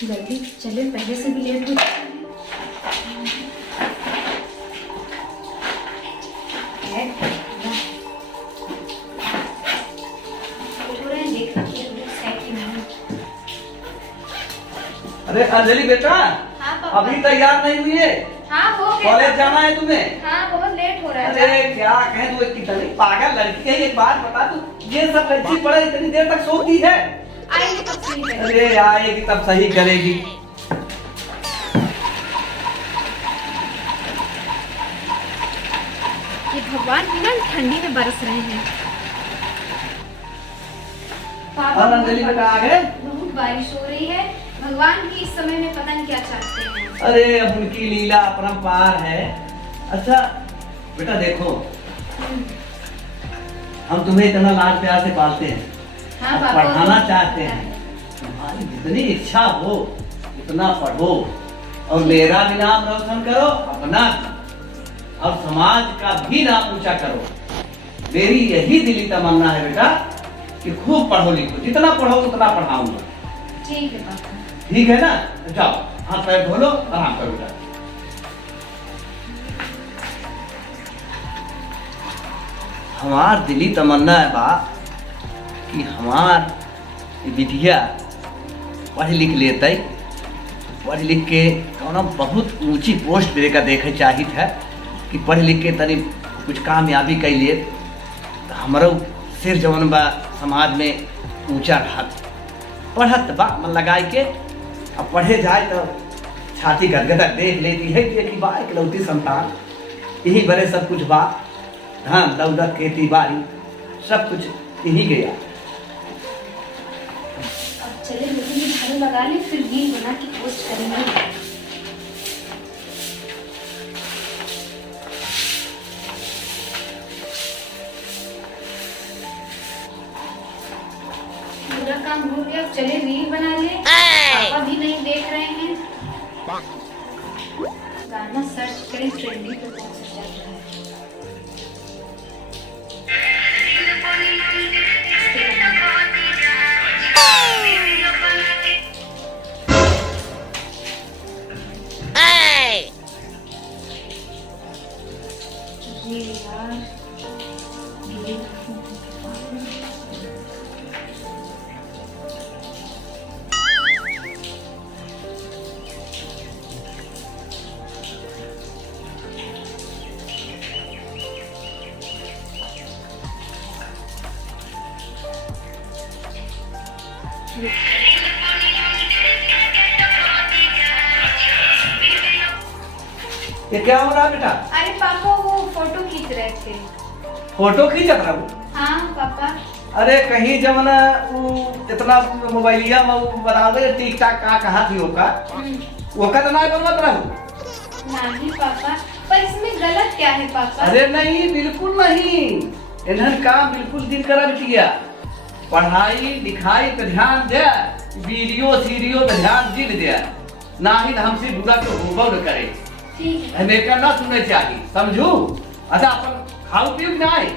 जल्दी चले, पहले से भी लेट हो जाते हैं। अरे अंजलि बेटा, हाँ पापा। अभी तैयार नहीं हुई है? हाँ हो गया। कॉलेज जाना है तुम्हें? हाँ बहुत लेट हो रहा है। अरे क्या कहें, तू कितनी पागल लड़की है। एक बात बता, तू ये सब लड़की पढ़े इतनी देर तक सोती है? आएगी तब सही करेगी। अरे आएगी तब सही करेगी। ये भगवान भी ना ठंडी में बरस रहे हैं। पापा अंजलि बेटा आ गए? बहुत बारिश हो रही है। भगवान भी इस समय में पता नहीं क्या चाहते हैं। अरे अब उनकी लीला अपरंपार है। अच्छा बेटा देखो, हम तुम्हें इतना लाड प्यार से पालते हैं, हाँ, अब पढ़ाना चाहते हैं। तुम्हारी जितनी इच्छा हो उतना पढ़ो और मेरा भी नाम रोशन करो, अपना और समाज का भी नाम ऊंचा करो। मेरी यही दिली तमन्ना है बेटा कि खूब पढ़ो लिखो, जितना पढ़ो उतना पढ़ाऊंगा। ठीक है पापा। ठीक है ना? जाओ हाथ पैर धो लो, आराम करो बेटा। हमार दिली तमन्ना है बा कि हमार बिटिया पढ़ लिख लेते, पढ़ लिख के कौन बहुत ऊंची पोस्ट पे का देखे चाहिए है कि पढ़ लिख के तनी कुछ कामयाबी कर लिए तो हमारो सिर जवन बा समाज में ऊंचा रहत। पढ़त बा मन लगाए के, अब पढ़े जाए तो छाती गदगदा देख लेती है कि बा इकलौती संतान, यही बड़े सब कुछ बा, धन दौलत खेती बाड़ी सब कुछ यही गया। अब चले लेकिन झाड़ू लगा ले, फिर रील बना के पोस्ट करेंगे। पूरा काम हो गया, चले रील बना ले। पापा भी नहीं देख रहे हैं। गाना सर्च करें, ट्रेंडिंग पे कौन सा चल रहा है। ये यार ये क्या हो रहा है बेटा? अरे पापा वो फोटो खींच रहे थे। फोटो खींच रहा हूँ? हाँ पापा। अरे कहीं जमना वो इतना मोबाइलिया में वो बनावे टिक टाक का कहा थी ओका ओका तो नहीं बनवत रहूं। नहीं पापा, पर इसमें गलत क्या है पापा? अरे नहीं, बिल्कुल नहीं। इन्हन काम बिल्कुल दिल करा बिटिया। पढ़ाई लिखाई पे ध्यान दे, वीडियो सीरियो पे ध्यान दिल दे, ना ही हमसे बुरा के होबो न करे। ठीक है। हमें करना सुनने चाहिए, समझू? अच्छा अपन खाओ पियो कि नहीं?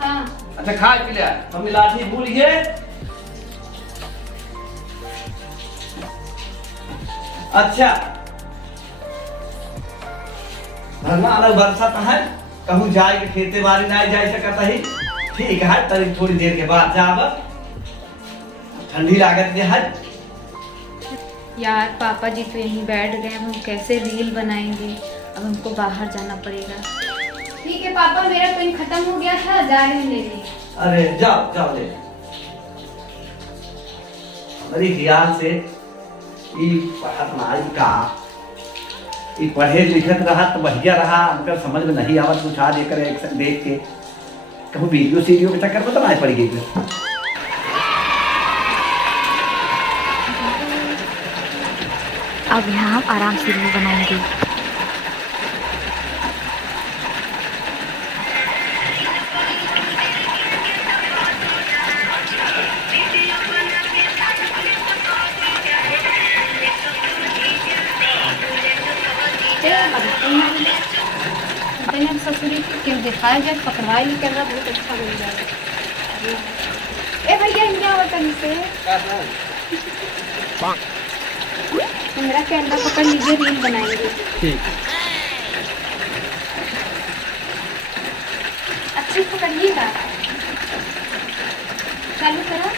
हाँ। अच्छा खाए पी लिया, हम लाठी भूलिए। अच्छा भरना अलग बरसात है, कहूँ जाए के खेते बाड़ी नहीं जा सकता ही। ठीक है, तरी थोड़ी देर के बाद जाब, ठंडी लागत है। यार पापा जी तो यहीं बैठ गए, हम कैसे रील बनाएंगे? अब हमको बाहर जाना पड़ेगा। ठीक है पापा, मेरा पेन खत्म हो गया था, जा रहे हैं लेने। अरे जाओ जाओ ले। हमारी ख्याल से पढ़त नाई का पढ़े लिखत रहा तो बढ़िया रहा, हमको समझ में नहीं आवत कुछ आज एक देख के कहूँ वीडियो सीडियो के चक्कर में तो नहीं पड़ गई। अब यहाँ हम आराम से रील बनाएंगे। ससुरी क्यों दिखाया जाए, पकड़वाई नहीं कर रहा, बहुत अच्छा मिल जाएगा। ए भैया यहाँ वतन से कैमरा के अंदर पकड़ लीजिए, रील बनाएंगे। ठीक। अच्छे से पकड़िएगा। चालू करो।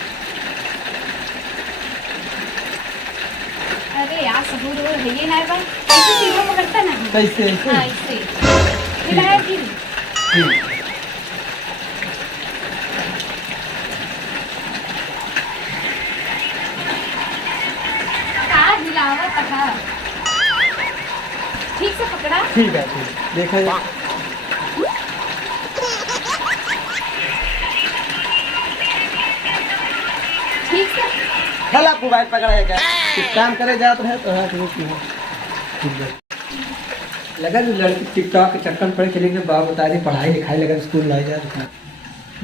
अरे यार सबूर वो है ये ना बात, ऐसे सीधा पकड़ता ना। कैसे? हाँ इससे हिलाया फिर। ठीक। कहाँ हिलावा कहाँ? ठीक से पकड़ा। ठीक है, ठीक देखा जाए। ठीक से कल आप मोबाइल पकड़ाया क्या? कुछ काम करे जात रहे तो हाँ ठीक है। लगा जो लड़की टिकटॉक के चक्कर में पड़े, चले गए बाबू बता दी पढ़ाई लिखाई लगा स्कूल लाई जा रहा।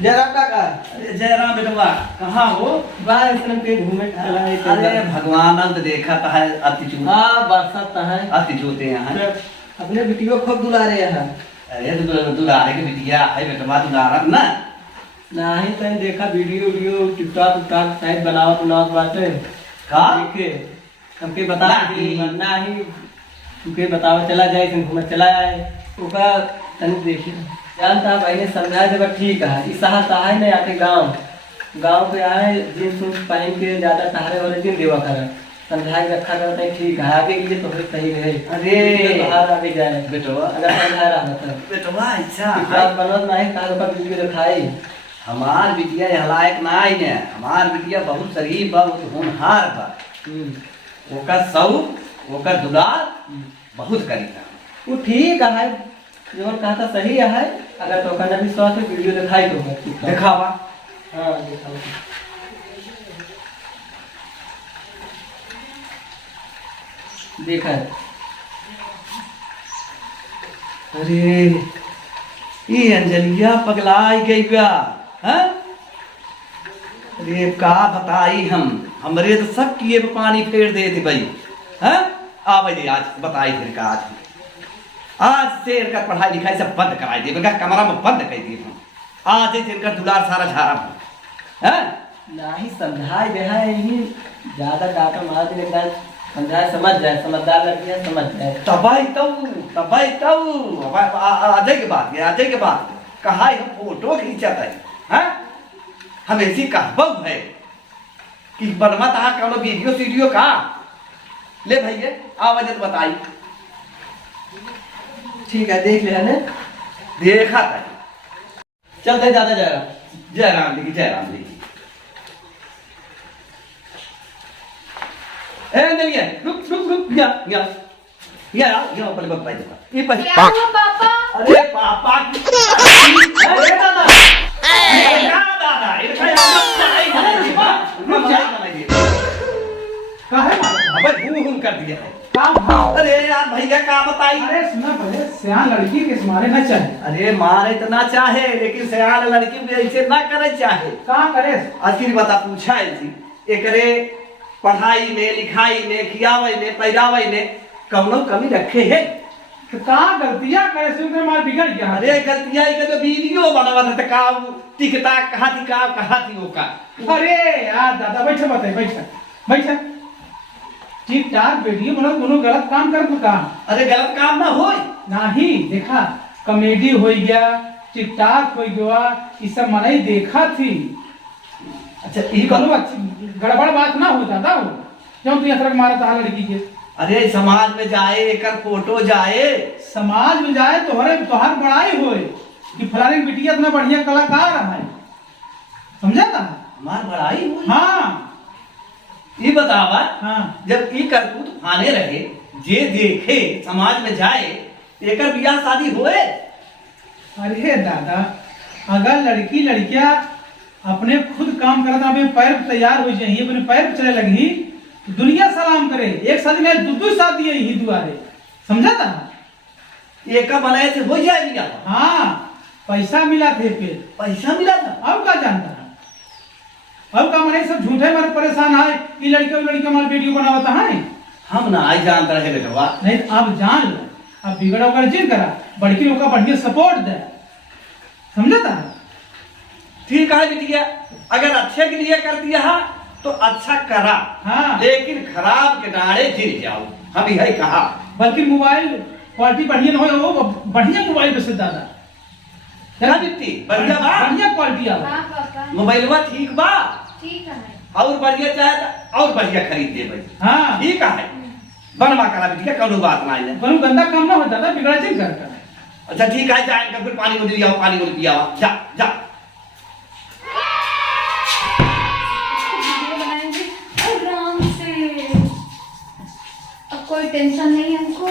जयराम काका। अरे जयराम बेटवा कहाँ हो? बाहर पे घूमे अरे भगवान अंत देखा था है अति चू। हाँ बरसात तो है। अति जोते हैं। अपने बेटियों खूब दुलारे यहाँ। अरे दुलारे के बिटिया है बेटवा दुलारा ना। नहीं तो देखा वीडियो टिकटॉक शायद बनावत बाटे का देखे हमके बता नहीं। नहीं तुके बतावा चला जाए घूमे चला आए ओका तनी देखी जानता भाई समझा दे ठीक है। इस सहायता है नहीं आके गांव पे आए जींस उन्स पहन के ज्यादा टहरे वाले दिन देवा कर समझा के रखा करता है ठीक है। आगे के लिए तो सही रहे। अरे बाहर आगे जाए बेटवा अगर समझा रहा था बेटवा अच्छा बात बनत नहीं कहा का वीडियो दिखाई। हमार बिटिया यह लायक ना आई ने। हमार बिटिया बहुत शरीफ बा, बहुत होनहार बा। ओका शौक ओका दुलार बहुत करीता। वो ठीक है जो कहा था सही है। अगर तो कहना भी स्वास्थ्य वीडियो दिखाई तो दिखावा। हाँ दिखाओ। देखा है। अरे ये अंजलिया पगलाई गई क्या? हैं? अरे का बताई हमरे तो सब किए पे पानी फेर दे थे भाई। हैं? आवे आज बताई फिर का आज से इनका पढ़ाई लिखाई सब बंद कराई दे, इनका कमरा में बंद कर दिए हम। आज से इनका दुलार सारा झाड़ा है। नहीं समझाए बेहा यही ज्यादा डाटा मार देने का समझाए समझ जाए समझदार लड़की है समझ जाए तबाई तब आजे के बात कहा हम फोटो खींचत है। हम ऐसी कहबब है कि बनवा तहा कौनो वीडियो का ले भैया आवाज बताई। ठीक है देख ले ने देखा था चलते ज्यादा जाएगा। जयराम जी ए अंजलिया रुक या पहले बताई देखा ये पहले क्या हुआ पापा? अरे पापा की अरे दादा इनका रुक जा काहे अबे घूम कर दिया है। का अरे यार भैया का बताई। अरे सुना पहले सियान लड़की के मारे न चाहे। अरे मारे तो ना चाहे लेकिन सयान लड़की भी ऐसे ना करे चाहे। का करे आखिर बता पूछा ऐसी एकरे पढ़ाई में लिखाई में खियावे में पहरावे में कौनो कमी रखे है? तो का गलतियां करे से उनके मार बिगड़ गया। अरे गलतियां के तो वीडियो बनवा था का टिकता कहा थी वो का। अरे यार दादा बैठा बताए बैठा ठीक ठाक वीडियो बना कोनो गलत काम कर तो काम। अरे गलत काम ना हो नहीं देखा कॉमेडी हो गया टिकटॉक हो गया ये सब मैंने देखा थी। अच्छा ये कोनो अच्छी गड़बड़ बात ना हो दादा हो क्यों तू असर मारा था लड़की के। अरे समाज में जाए एकर फोटो जाए समाज में जाए तोहर बड़ाई होए कि फलाने की बिटिया इतना बढ़िया कलाकार है समझा था हमार बड़ाई हुई। हाँ ये बतावा हाँ जब ई करतूत आने रहे जे देखे समाज में जाए एकर बियाह शादी होए। अरे दादा अगर लड़कियां अपने खुद काम करता अपने पैर पे तैयार हो जाए अपने पैर पे चले लगी तो दुनिया सलाम करे। एक शादी में दो शादी है हिंदू वाले समझा था। एक बनाए थे हो जाए बियाह। हाँ पैसा मिला थे पे पैसा मिला था। अब क्या जानता है अब का मैंने सब झूठे मारे परेशान है कि लड़का हमारे वीडियो बनावता है। हम ना आई जानता रहे बेटवा। नहीं अब जान लो अब बिगड़ा होकर जिन करा बड़की लोग का बढ़िया सपोर्ट दे समझा था। ठीक है बिटिया अगर अच्छे के लिए कर दिया तो अच्छा करा। हाँ। लेकिन खराब के डाड़े गिर जाओ, हम यही कहा। बल्कि मोबाइल क्वालिटी बढ़िया न हो, वो बढ़िया मोबाइल बेचे दादा। क्या दीप्ति, बढ़िया बा? बढ़िया क्वालिटी आ। हाँ पापा मोबाइलवा ठीक बा? ठीक है। और बढ़िया चाहे तो और बढ़िया खरीद दे भाई। हाँ ठीक है, बनवा करा बिटिया, कौनो बात ना है। कोनो गंदा काम ना हो दादा, बिगड़ा चीज घर का। अच्छा ठीक है, जाए फिर पानी को लिया, पानी को पिया, जा जा। वीडियो बनाएंगे आराम से, अब कोई टेंशन नहीं हमको।